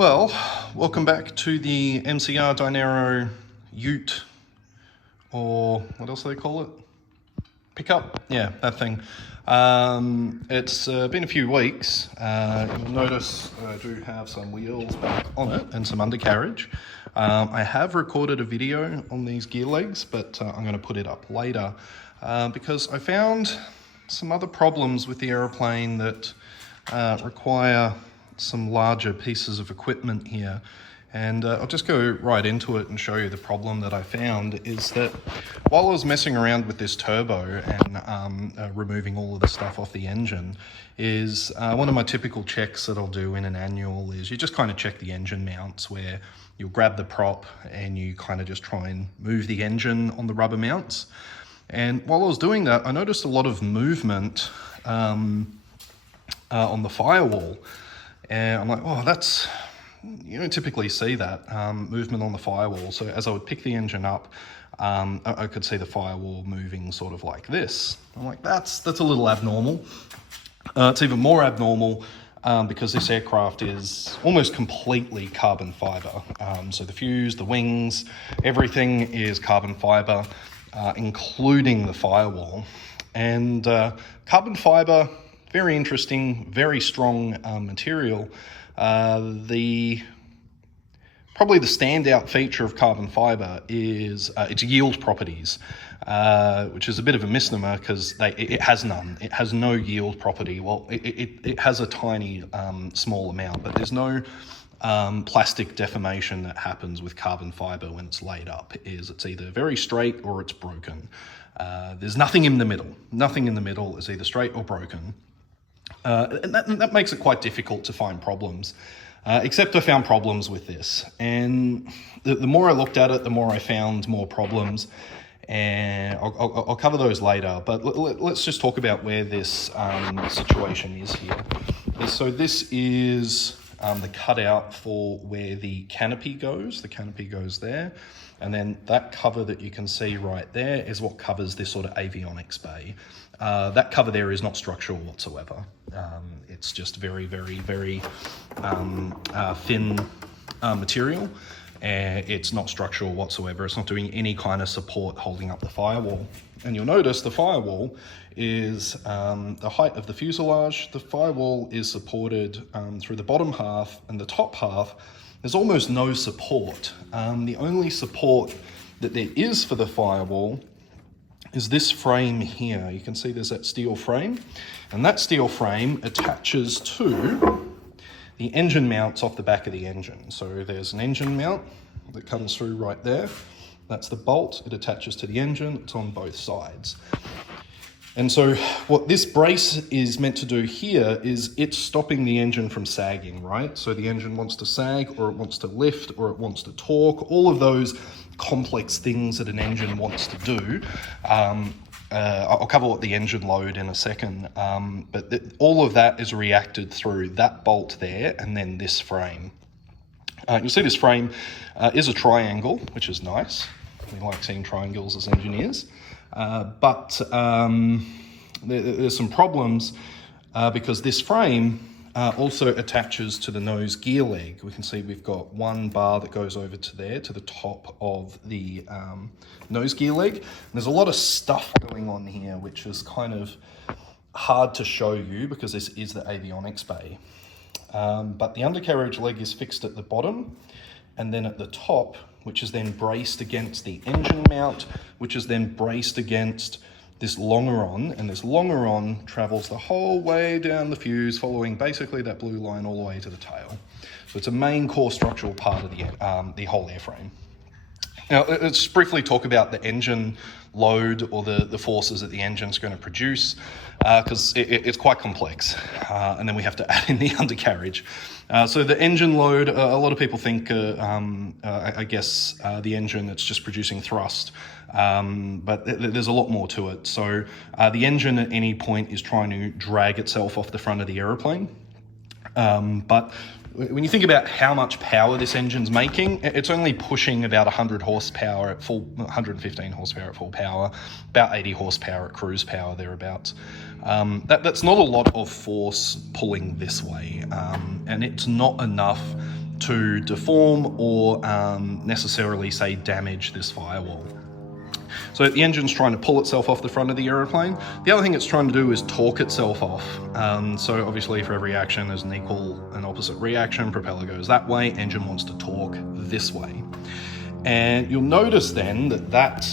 Well, welcome back to the MCR DynAero Ute, or what else do they call it? Pickup? Yeah, that thing. It's been a few weeks. You'll notice I do have some wheels back on it and some undercarriage. I have recorded a video on these gear legs, but I'm going to put it up later because I found some other problems with the aeroplane that require some larger pieces of equipment here. And I'll just go right into it and show you the problem that I found is that while I was messing around with this turbo and removing all of the stuff off the engine, is one of my typical checks that I'll do in an annual is you just kind of check the engine mounts, where you'll grab the prop and you kind of just try and move the engine on the rubber mounts. And while I was doing that, I noticed a lot of movement on the firewall. And I'm like, oh, that's, you don't typically see that movement on the firewall. So as I would pick the engine up, I could see the firewall moving sort of like this. I'm like, that's a little abnormal. It's even more abnormal because this aircraft is almost completely carbon fiber. So the fuse, the wings, everything is carbon fiber, including the firewall. And carbon fiber, very interesting, very strong material. Probably the standout feature of carbon fiber is its yield properties, which is a bit of a misnomer because it has none. It has no yield property. Well, it has a tiny, small amount, but there's no plastic deformation that happens with carbon fiber when it's laid up. It's either very straight or it's broken. There's nothing in the middle. Nothing in the middle is either straight or broken. And that makes it quite difficult to find problems, except I found problems with this. And the more I looked at it, the more I found more problems. And I'll cover those later, but let's just talk about where this situation is here. So this is the cutout for where the canopy goes. The canopy goes there. And then that cover that you can see right there is what covers this sort of avionics bay. That cover there is not structural whatsoever. It's just very, very, very thin material. It's not structural whatsoever. It's not doing any kind of support holding up the firewall. And you'll notice the firewall is the height of the fuselage. The firewall is supported through the bottom half, and the top half there's almost no support. The only support that there is for the firewall is this frame here. You can see there's that steel frame, and that steel frame attaches to the engine mounts off the back of the engine. So there's an engine mount that comes through right there. That's the bolt. It attaches to the engine. It's on both sides. And so what this brace is meant to do here is it's stopping the engine from sagging, right? So the engine wants to sag, or it wants to lift, or it wants to torque, all of those complex things that an engine wants to do. I'll cover what the engine load in a second, but all of that is reacted through that bolt there and then this frame. You'll see this frame is a triangle, which is nice. We like seeing triangles as engineers. But there's some problems because this frame also attaches to the nose gear leg. We can see we've got one bar that goes over to there, to the top of the nose gear leg. And there's a lot of stuff going on here, which is kind of hard to show you because this is the avionics bay. But the undercarriage leg is fixed at the bottom, and then at the top, which is then braced against the engine mount, which is then braced against this longeron, and this longeron travels the whole way down the fuse, following basically that blue line all the way to the tail. So it's a main core structural part of the whole airframe. Now, let's briefly talk about the engine load, or the forces that the engine's going to produce, because it's quite complex. And then we have to add in the undercarriage. So the engine load, a lot of people think, I guess, the engine that's just producing thrust, but there's a lot more to it. So the engine at any point is trying to drag itself off the front of the aeroplane. But when you think about how much power this engine's making, it's only pushing about 100 horsepower at full, 115 horsepower at full power, about 80 horsepower at cruise power, thereabouts. That's not a lot of force pulling this way, and it's not enough to to deform or necessarily, say, damage this firewall. So the engine's trying to pull itself off the front of the aeroplane. The other thing it's trying to do is torque itself off. So obviously for every action there's an equal and opposite reaction. Propeller goes that way, engine wants to torque this way. And you'll notice then that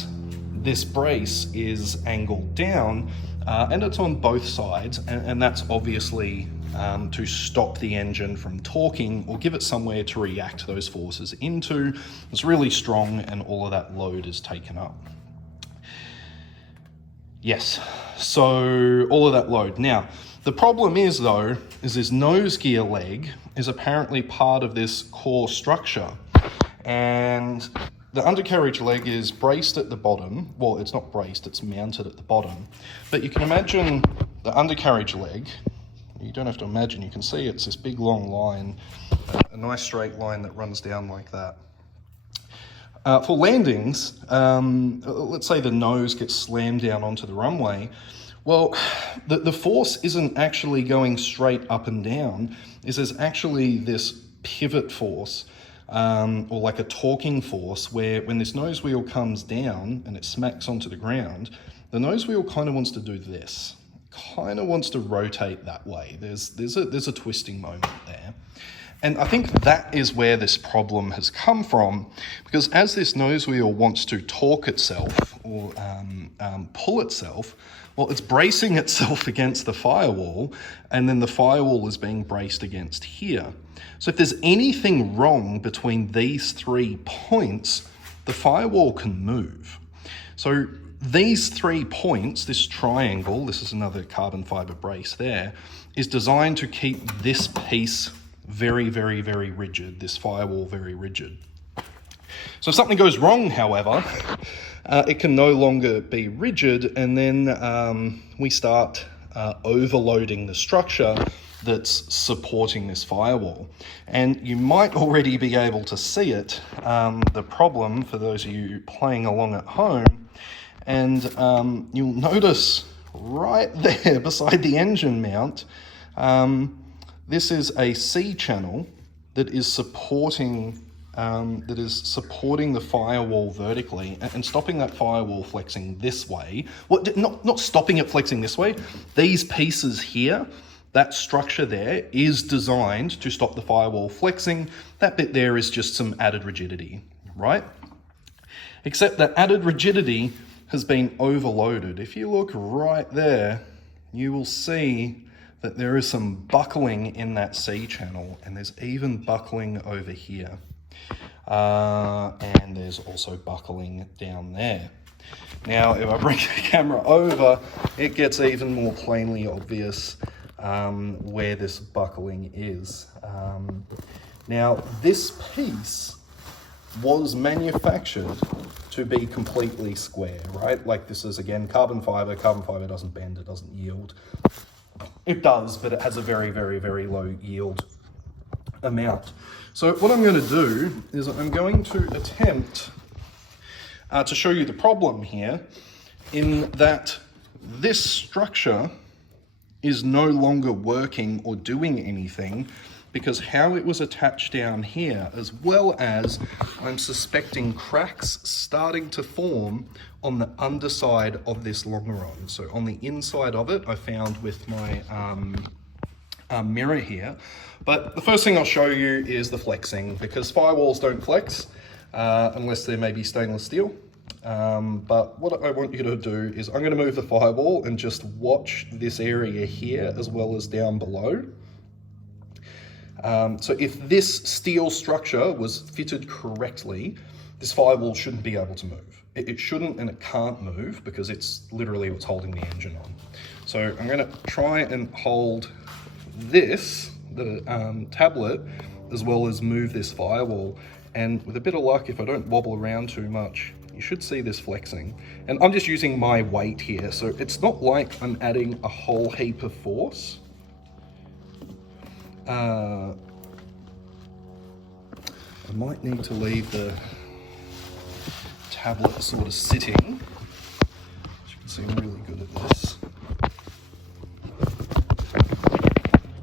this brace is angled down and it's on both sides, and that's obviously to stop the engine from torquing or give it somewhere to react those forces into. It's really strong and all of that load is taken up. Yes, so all of that load. Now, the problem is though, is this nose gear leg is apparently part of this core structure, and the undercarriage leg is braced at the bottom. Well, it's not braced, it's mounted at the bottom. But you can imagine the undercarriage leg, you don't have to imagine, you can see it's this big long line, a nice straight line that runs down like that. For landings, let's say the nose gets slammed down onto the runway. Well, the force isn't actually going straight up and down. There's actually this pivot force, or like a torquing force, where when this nose wheel comes down and it smacks onto the ground, the nose wheel kind of wants to do this, kind of wants to rotate that way. There's a twisting moment there. And I think that is where this problem has come from, because as this nose wheel wants to torque itself or pull itself, well, it's bracing itself against the firewall, and then the firewall is being braced against here. So if there's anything wrong between these 3 points, the firewall can move. So these 3 points, this triangle, this is another carbon fiber brace there, is designed to keep this piece very, very, very rigid, this firewall very rigid. So if something goes wrong, however, it can no longer be rigid, and then we start overloading the structure that's supporting this firewall. And you might already be able to see it, the problem for those of you playing along at home, and you'll notice right there beside the engine mount, this is a C channel that is supporting the firewall vertically and stopping that firewall flexing this way. Not stopping it flexing this way. These pieces here, that structure there is designed to stop the firewall flexing. That bit there is just some added rigidity, right? Except that added rigidity has been overloaded. If you look right there, you will see that there is some buckling in that C channel, and there's even buckling over here. And there's also buckling down there. Now, if I bring the camera over, it gets even more plainly obvious where this buckling is. Now, this piece was manufactured to be completely square, right? Like this is, again, carbon fiber. Carbon fiber doesn't bend, it doesn't yield. It does, but it has a very, very, very low yield amount. So what I'm going to do is I'm going to attempt to show you the problem here, in that this structure is no longer working or doing anything because how it was attached down here, as well as I'm suspecting cracks starting to form on the underside of this longeron. So on the inside of it, I found with my mirror here. But the first thing I'll show you is the flexing, because firewalls don't flex unless they're maybe stainless steel. But what I want you to do is I'm going to move the firewall and just watch this area here as well as down below. So if this steel structure was fitted correctly, this firewall shouldn't be able to move. It shouldn't, and it can't move because it's literally what's holding the engine on. So I'm going to try and hold this, the tablet, as well as move this firewall. And with a bit of luck, if I don't wobble around too much, you should see this flexing. And I'm just using my weight here, so it's not like I'm adding a whole heap of force. I might need to leave the tablet sort of sitting. As you can see, I'm really good at this.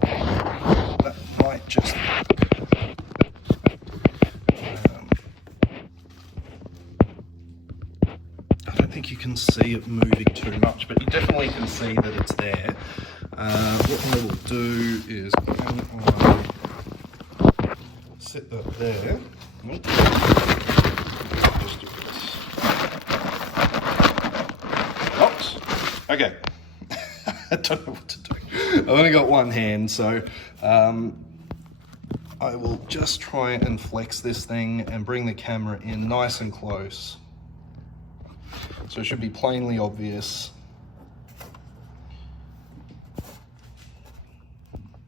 That might just work. can see it moving too much, but you definitely can see that it's there. What I will do is set that there. Nope. Just do this. What? Okay. I don't know what to do. I've only got one hand, so I will just try and flex this thing and bring the camera in nice and close. So it should be plainly obvious.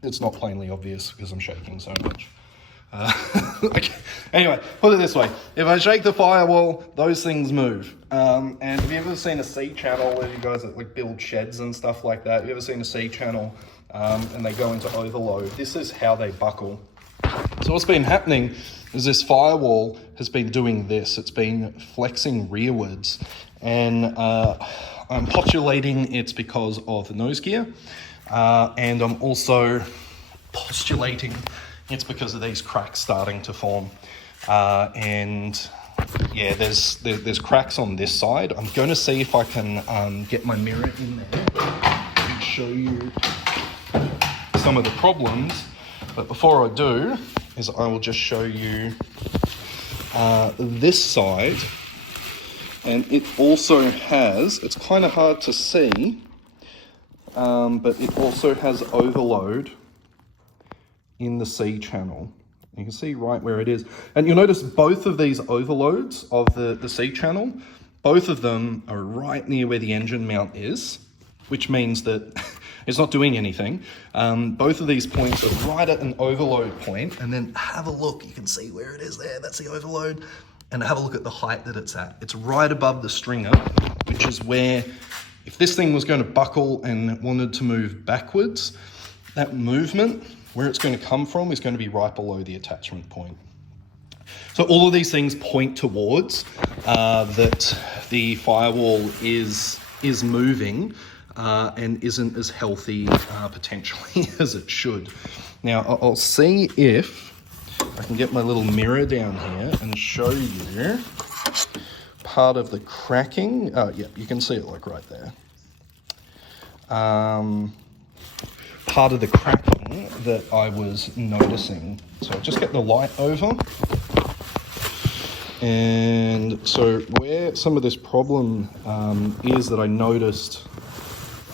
It's not plainly obvious because I'm shaking so much. Okay. Anyway, put it this way. If I shake the firewall, those things move. And have you ever seen a C channel where you guys like build sheds and stuff like that? Have you ever seen a C channel and they go into overload? This is how they buckle. So what's been happening is this firewall has been doing this. It's been flexing rearwards. And I'm postulating it's because of the nose gear. And I'm also postulating it's because of these cracks starting to form. And yeah, there's cracks on this side. I'm going to see if I can get my mirror in there and show you some of the problems. But before I do, is I will just show you this side. And it also has, it's kind of hard to see, but it also has overload in the C channel. You can see right where it is. And you'll notice both of these overloads of the C channel, both of them are right near where the engine mount is, which means that it's not doing anything. Both of these points are right at an overload point, and then have a look, you can see where it is there, that's the overload, and have a look at the height that it's at. It's right above the stringer, which is where, if this thing was going to buckle and wanted to move backwards, that movement, where it's going to come from, is going to be right below the attachment point. So all of these things point towards that the firewall is moving and isn't as healthy potentially as it should. Now I'll see if I can get my little mirror down here and show you part of the cracking. Yeah, you can see it like right there. Part of the cracking that I was noticing. So I'll just get the light over. And so where some of this problem is that I noticed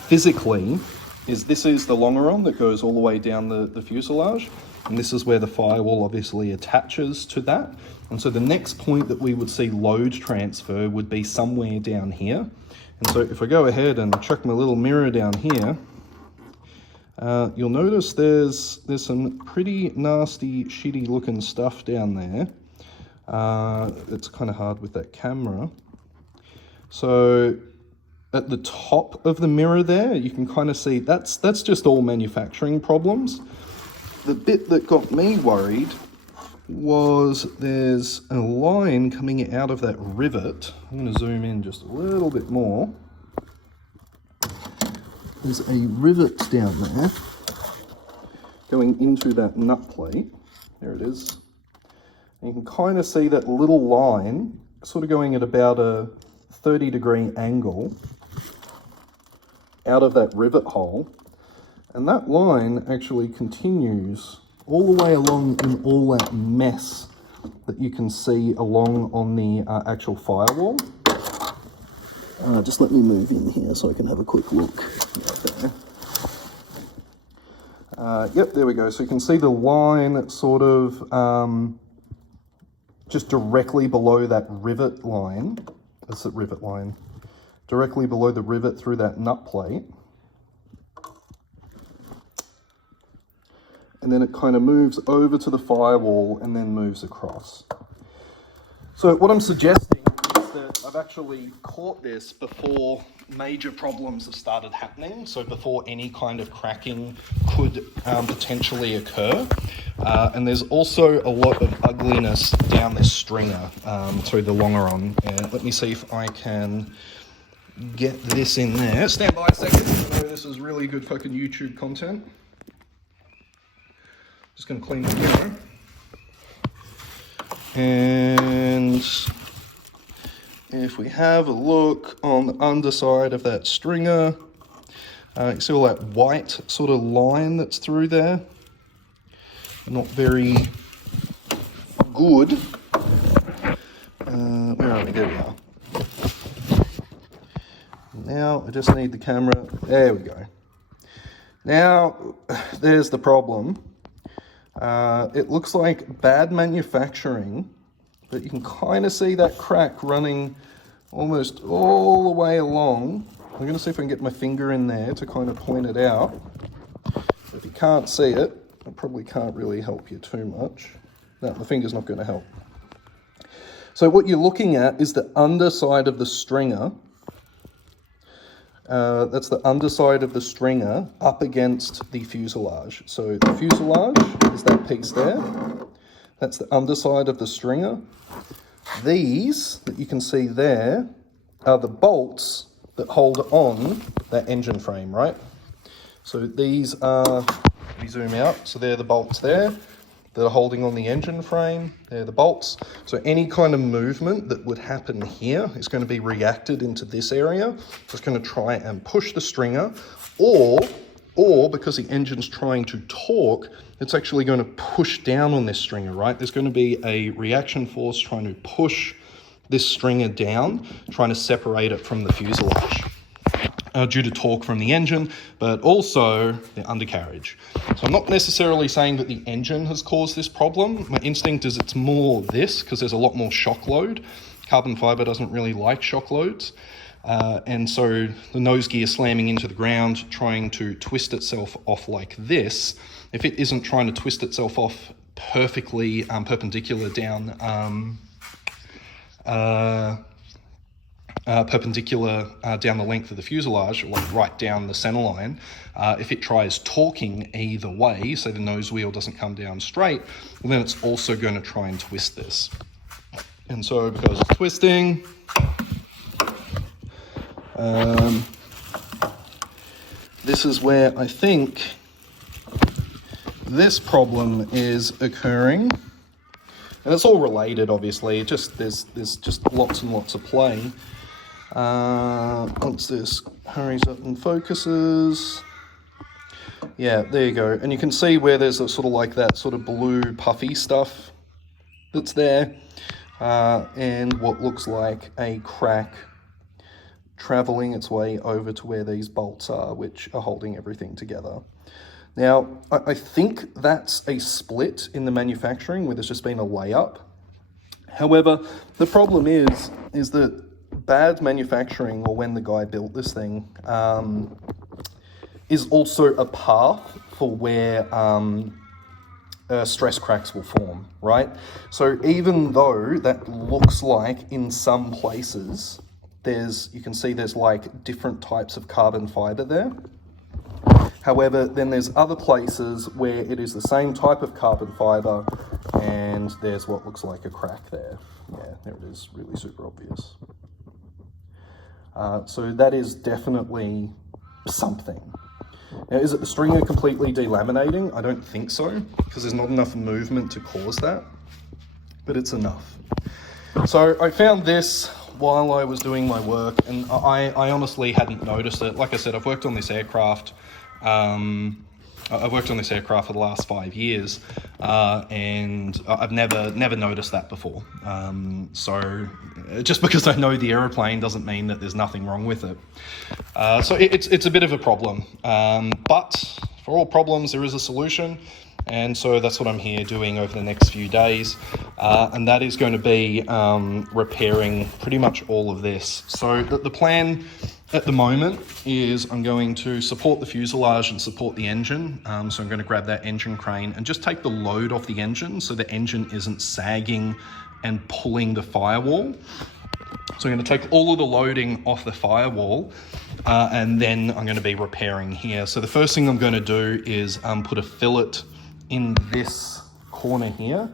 physically is this is the longeron that goes all the way down the fuselage. And this is where the firewall obviously attaches to that. And so the next point that we would see load transfer would be somewhere down here. And so if I go ahead and chuck my little mirror down here, you'll notice there's some pretty nasty, shitty looking stuff down there. It's kind of hard with that camera. So at the top of the mirror there, you can kind of see that's just all manufacturing problems. The bit that got me worried was there's a line coming out of that rivet. I'm going to zoom in just a little bit more. There's a rivet down there going into that nut plate. There it is. And you can kind of see that little line sort of going at about a 30-degree angle out of that rivet hole. And that line actually continues all the way along in all that mess that you can see along on the actual firewall. Just let me move in here so I can have a quick look. Right there. Yep, there we go. So you can see the line sort of just directly below that rivet line. That's the rivet line. Directly below the rivet through that nut plate. And then it kind of moves over to the firewall and then moves across. So what I'm suggesting is that I've actually caught this before major problems have started happening, so before any kind of cracking could potentially occur. And there's also a lot of ugliness down this stringer through the longeron. And let me see if I can get this in there. Stand by a second. I know this is really good fucking YouTube content. Just going to clean the mirror. And if we have a look on the underside of that stringer, you see all that white sort of line that's through there? Not very good. Where are we? There we are. Now I just need the camera. There we go. Now there's the problem. It looks like bad manufacturing, but you can kind of see that crack running almost all the way along. I'm going to see if I can get my finger in there to kind of point it out. So if you can't see it, I probably can't really help you too much. No, the finger's not going to help. So what you're looking at is the underside of the stringer. That's the underside of the stringer up against the fuselage. So the fuselage is that piece there. That's the underside of the stringer. These that you can see there are the bolts that hold on that engine frame, right? So these are, let me zoom out, so they're the bolts there that are holding on the engine frame. They're the bolts. So any kind of movement that would happen here is going to be reacted into this area. So it's going to try and push the stringer, or because the engine's trying to torque, it's actually going to push down on this stringer, right? There's going to be a reaction force trying to push this stringer down, trying to separate it from the fuselage due to torque from the engine, but also the undercarriage. So I'm not necessarily saying that the engine has caused this problem. My instinct is it's more this, because there's a lot more shock load. Carbon fiber doesn't really like shock loads. And so the nose gear slamming into the ground, trying to twist itself off like this, if it isn't trying to twist itself off perfectly perpendicular down down the length of the fuselage, like right down the center line, if it tries torquing either way, so the nose wheel doesn't come down straight, well, then it's also going to try and twist this. And so because it's twisting, this is where I think this problem is occurring. And it's all related, obviously. There's just lots and lots of play. Once this hurries up and focuses, yeah, there you go. And you can see where there's a sort of like that sort of blue puffy stuff that's there, and what looks like a crack traveling its way over to where these bolts are, which are holding everything together. Now, I think that's a split in the manufacturing where there's just been a layup. However, the problem is that bad manufacturing, or when the guy built this thing, is also a path for where stress cracks will form, right? So even though that looks like in some places, you can see there's like different types of carbon fiber there. However, then there's other places where it is the same type of carbon fiber and there's what looks like a crack there. Yeah, there it is, really super obvious. So that is definitely something. Now, is it the stringer completely delaminating? I don't think so, because there's not enough movement to cause that, but it's enough. So I found this while I was doing my work, and I honestly hadn't noticed it. Like I said, I've worked on this aircraft. I've worked on this aircraft for the last 5 years, and I've never noticed that before. So just because I know the aeroplane doesn't mean that there's nothing wrong with it. So it's a bit of a problem, but for all problems there is a solution. And so that's what I'm here doing over the next few days. And that is going to be repairing pretty much all of this. So the plan at the moment is I'm going to support the fuselage and support the engine. So I'm going to grab that engine crane and just take the load off the engine so the engine isn't sagging and pulling the firewall. So I'm going to take all of the loading off the firewall, and then I'm going to be repairing here. So the first thing I'm going to do is put a fillet in this corner here.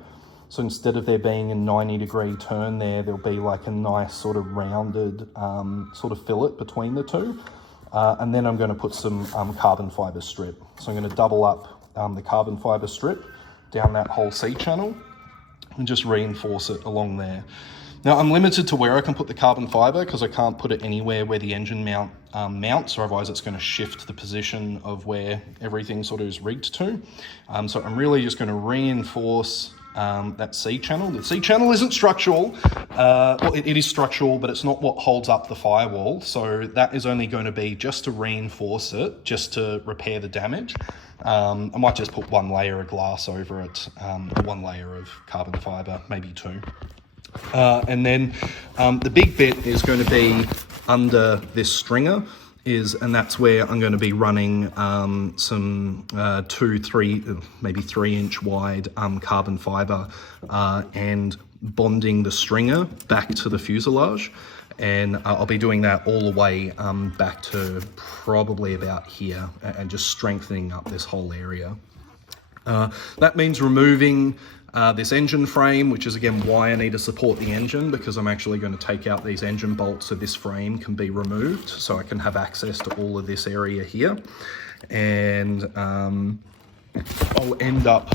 So instead of there being a 90-degree turn there'll be like a nice sort of rounded sort of fillet between the two. And then I'm going to put some carbon fiber strip. So I'm going to double up the carbon fiber strip down that whole C channel and just reinforce it along there. Now I'm limited to where I can put the carbon fibre because I can't put it anywhere where the engine mount mounts, or otherwise it's going to shift the position of where everything sort of is rigged to. So I'm really just going to reinforce that C channel. The C channel isn't structural. Well, it is structural, but it's not what holds up the firewall. So that is only going to be just to reinforce it, just to repair the damage. I might just put one layer of glass over it, one layer of carbon fibre, maybe two. And then the big bit is going to be under this stringer, and that's where I'm going to be running some 2, 3, maybe 3-inch wide carbon fibre and bonding the stringer back to the fuselage. And I'll be doing that all the way back to probably about here, and just strengthening up this whole area. That means removing this engine frame, which is again why I need to support the engine, because I'm actually going to take out these engine bolts so this frame can be removed, so I can have access to all of this area here. And I'll end up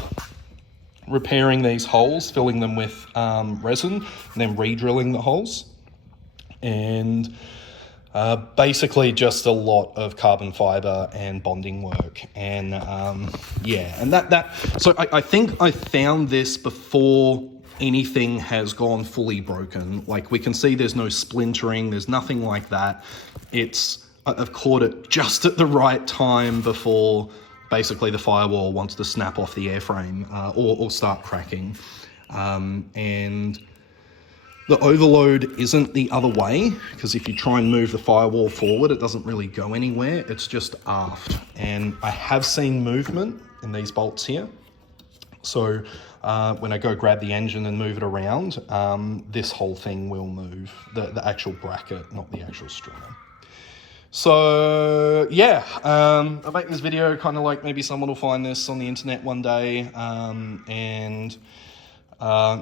repairing these holes, filling them with resin, and then re-drilling the holes. And basically just a lot of carbon fibre and bonding work. And yeah, and so I think I found this before anything has gone fully broken. Like, we can see there's no splintering, there's nothing like that. I've caught it just at the right time before basically the firewall wants to snap off the airframe or start cracking. And the overload isn't the other way, because if you try and move the firewall forward, it doesn't really go anywhere. It's just aft. And I have seen movement in these bolts here. So when I go grab the engine and move it around, this whole thing will move, the actual bracket, not the actual stringer. So yeah, I make this video kind of like maybe someone will find this on the internet one day and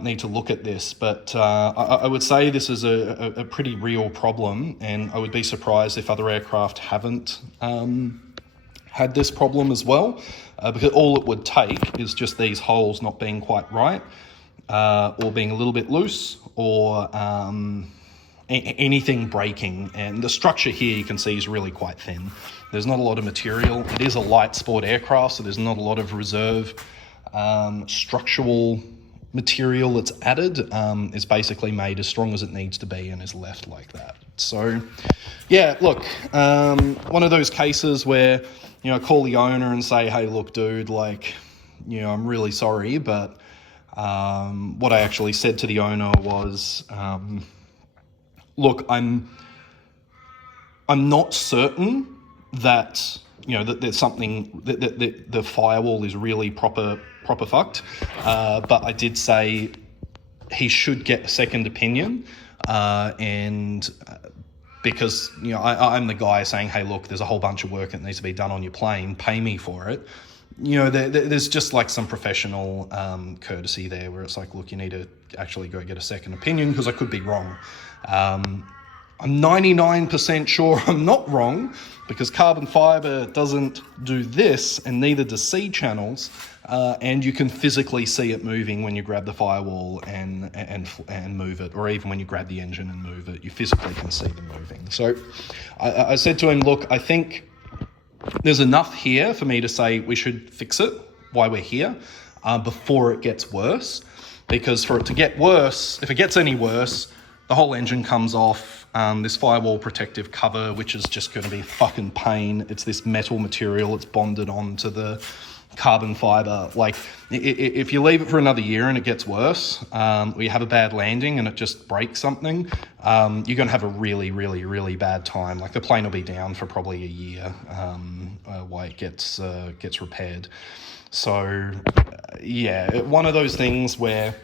need to look at this, but I would say this is a pretty real problem, and I would be surprised if other aircraft haven't had this problem as well, because all it would take is just these holes not being quite right, or being a little bit loose, or anything breaking. And the structure here you can see is really quite thin. There's not a lot of material. It is a light sport aircraft, so there's not a lot of reserve structural material that's added. Is basically made as strong as it needs to be and is left like that. So yeah, look, one of those cases where, I call the owner and say, hey, look, dude, like, I'm really sorry, but what I actually said to the owner was, look, I'm not certain that, that there's something, that the firewall is really proper fucked, but I did say he should get a second opinion, and because I'm the guy saying, hey, look, there's a whole bunch of work that needs to be done on your plane, pay me for it. There's just like some professional courtesy there, where it's like, look, you need to actually go get a second opinion, because I could be wrong. I'm 99% sure I'm not wrong, because carbon fibre doesn't do this, and neither do C channels, and you can physically see it moving when you grab the firewall and move it, or even when you grab the engine and move it, you physically can see them moving. So I said to him, look, I think there's enough here for me to say we should fix it while we're here, before it gets worse, because for it to get worse, if it gets any worse, the whole engine comes off. This firewall protective cover, which is just going to be a fucking pain. It's this metal material. It's bonded onto the carbon fiber. Like, if you leave it for another year and it gets worse, or you have a bad landing and it just breaks something, you're going to have a really, really, really bad time. Like, the plane will be down for probably a year while it gets repaired. So, yeah, one of those things where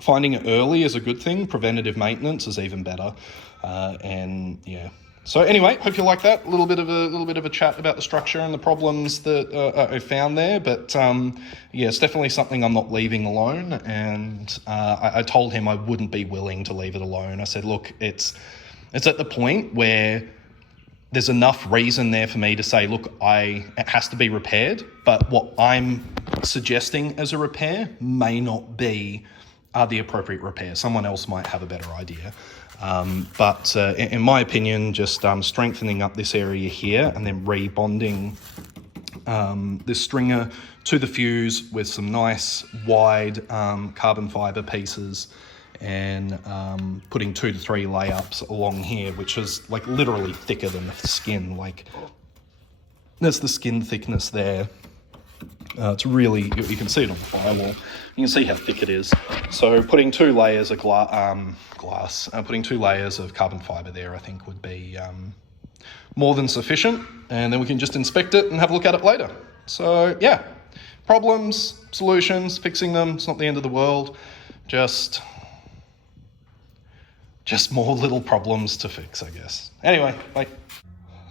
finding it early is a good thing. Preventative maintenance is even better. And yeah. So anyway, hope you like that. A little bit of a chat about the structure and the problems that I found there. But yeah, it's definitely something I'm not leaving alone. And I told him I wouldn't be willing to leave it alone. I said, look, it's at the point where there's enough reason there for me to say, look, it has to be repaired. But what I'm suggesting as a repair may not be are the appropriate repair. Someone else might have a better idea. But in my opinion, just strengthening up this area here and then rebonding this stringer to the fuse with some nice wide carbon fiber pieces, and putting 2 to 3 layups along here, which is like literally thicker than the skin. Like, that's the skin thickness there. It's really, you can see it on the firewall. You can see how thick it is. So putting 2 layers of putting 2 layers of carbon fiber there, I think would be more than sufficient. And then we can just inspect it and have a look at it later. So yeah, problems, solutions, fixing them. It's not the end of the world. Just more little problems to fix, I guess. Anyway, bye.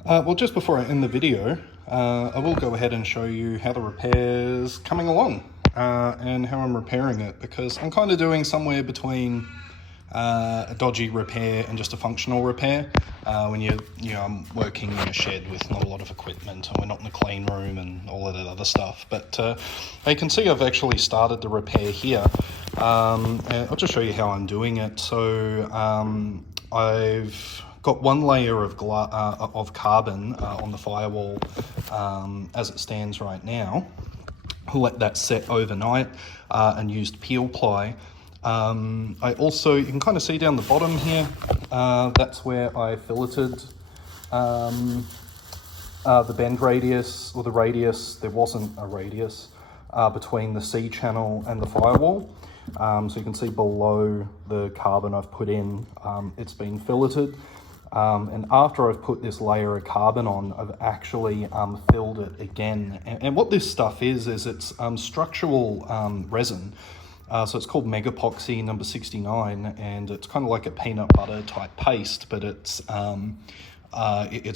Well, just before I end the video, I will go ahead and show you how the repair's coming along and how I'm repairing it, because I'm kind of doing somewhere between a dodgy repair and just a functional repair. When I'm working in a shed with not a lot of equipment and we're not in a clean room and all of that other stuff. But you can see I've actually started the repair here. I'll just show you how I'm doing it. So I've got 1 layer of carbon on the firewall as it stands right now. I'll let that set overnight and used peel ply. I also, you can kind of see down the bottom here, that's where I filleted the bend radius, or the radius. There wasn't a radius between the C channel and the firewall. So you can see below the carbon I've put in, it's been filleted. And after I've put this layer of carbon on, I've actually filled it again. And what this stuff is it's structural resin. So it's called Megapoxy number 69, and it's kind of like a peanut butter type paste, but it's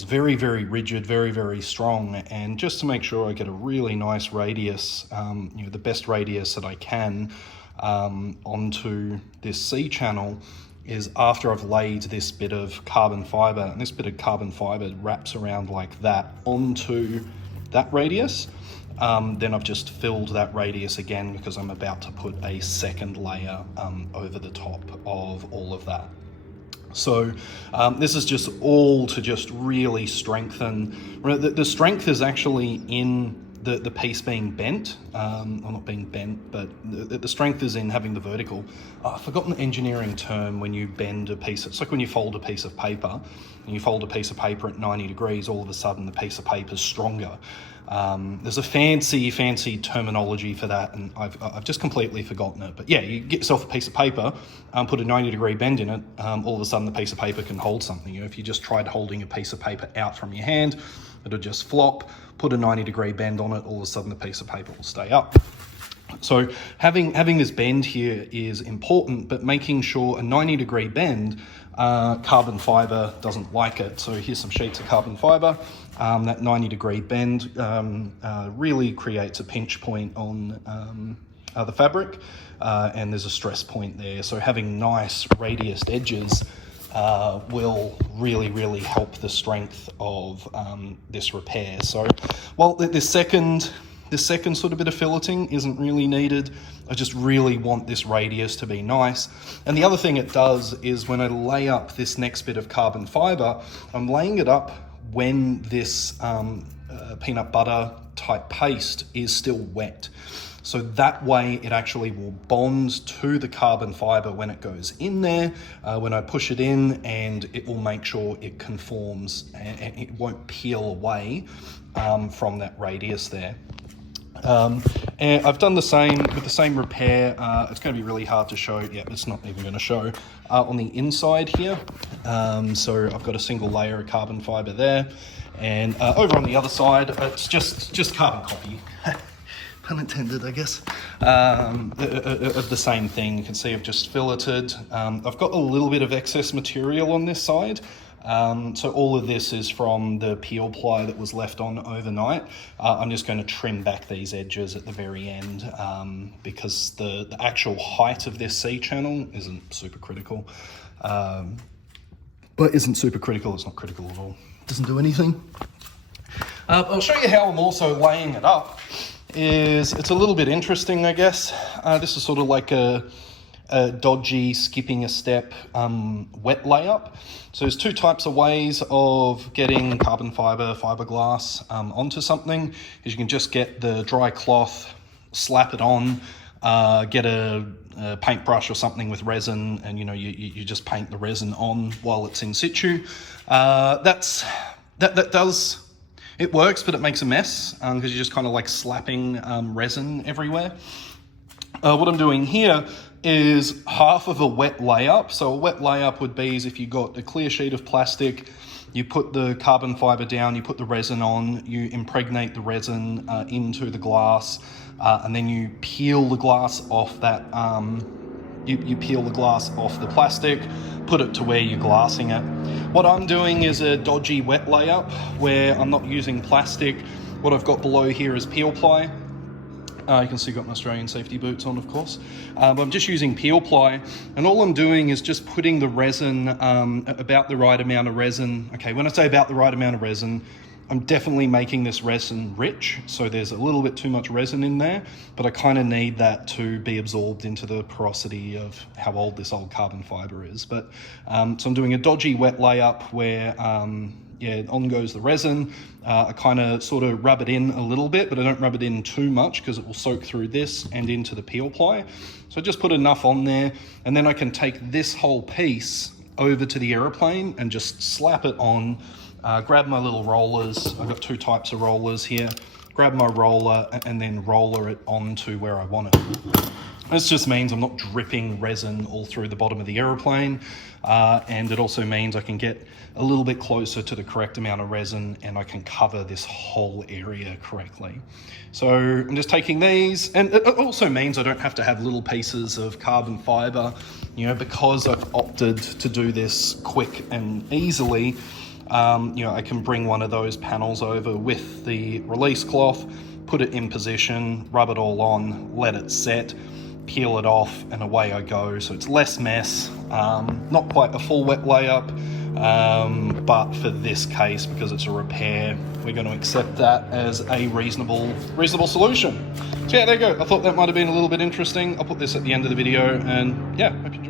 very, very rigid, very, very strong. And just to make sure I get a really nice radius, the best radius that I can onto this C channel, is after I've laid this bit of carbon fiber, and this bit of carbon fiber wraps around like that onto that radius. Then I've just filled that radius again, because I'm about to put a second layer over the top of all of that. So this is just all to just really strengthen. The strength is actually in the piece being bent, or not being bent, but the strength is in having the vertical. I've forgotten the engineering term when you bend a piece. It's like when you fold a piece of paper, and you fold a piece of paper at 90 degrees, all of a sudden the piece of paper is stronger. There's a fancy terminology for that, and I've just completely forgotten it. But yeah, you get yourself a piece of paper, put a 90-degree bend in it, all of a sudden the piece of paper can hold something. If you just tried holding a piece of paper out from your hand, it'll just flop. Put a 90-degree bend on it, all of a sudden the piece of paper will stay up. So having this bend here is important, but making sure a 90-degree bend, carbon fiber doesn't like it. So here's some sheets of carbon fiber. That 90-degree bend really creates a pinch point on the fabric, and there's a stress point there. So having nice radiused edges will really, really help the strength of this repair. So while this second sort of bit of filleting isn't really needed, I just really want this radius to be nice. And the other thing it does is when I lay up this next bit of carbon fiber, I'm laying it up when this peanut butter type paste is still wet. So that way it actually will bond to the carbon fiber when it goes in there, when I push it in, and it will make sure it conforms and it won't peel away from that radius there. And I've done the same with the same repair. It's going to be really hard to show. Yeah, it's not even going to show on the inside here. So I've got a single layer of carbon fiber there, and over on the other side, it's just carbon copy. Pun intended, I guess, of the same thing. You can see I've just filleted. I've got a little bit of excess material on this side. So all of this is from the peel ply that was left on overnight. I'm just going to trim back these edges at the very end because the actual height of this C channel isn't super critical. But isn't super critical, it's not critical at all. It doesn't do anything. I'll show you how I'm also laying it up. It's a little bit interesting, I guess. This is sort of like a a dodgy skipping a step wet layup. So there's two types of ways of getting carbon fiber, fiberglass onto something. Is you can just get the dry cloth, slap it on, get a paintbrush or something with resin, and you just paint the resin on while it's in situ. It works, but it makes a mess because you're just kind of like slapping resin everywhere. What I'm doing here is half of a wet layup. So a wet layup would be is if you got a clear sheet of plastic, you put the carbon fiber down, you put the resin on, you impregnate the resin into the glass, and then you peel the glass off that. You peel the glass off the plastic, put it to where you're glassing it. What I'm doing is a dodgy wet layup where I'm not using plastic. What I've got below here is peel ply. You can see I've got my Australian safety boots on, of course. But I'm just using peel ply, and all I'm doing is just putting the resin, about the right amount of resin. Okay, when I say about the right amount of resin, I'm definitely making this resin rich, so there's a little bit too much resin in there, but I kind of need that to be absorbed into the porosity of how old this old carbon fiber is. But so I'm doing a dodgy wet layup where on goes the resin. I kind of sort of rub it in a little bit, but I don't rub it in too much because it will soak through this and into the peel ply. So I just put enough on there, and then I can take this whole piece over to the aeroplane and just slap it on. Grab my little rollers. I've got two types of rollers here. Grab my roller and then roller it onto where I want it. This just means I'm not dripping resin all through the bottom of the aeroplane, and it also means I can get a little bit closer to the correct amount of resin and I can cover this whole area correctly. So I'm just taking these, and it also means I don't have to have little pieces of carbon fiber, because I've opted to do this quick and easily. I can bring one of those panels over with the release cloth, put it in position, rub it all on, let it set, peel it off, and away I go. So it's less mess, not quite a full wet layup, but for this case, because it's a repair, we're going to accept that as a reasonable solution. So yeah, there you go. I thought that might have been a little bit interesting. I'll put this at the end of the video, and yeah, hope you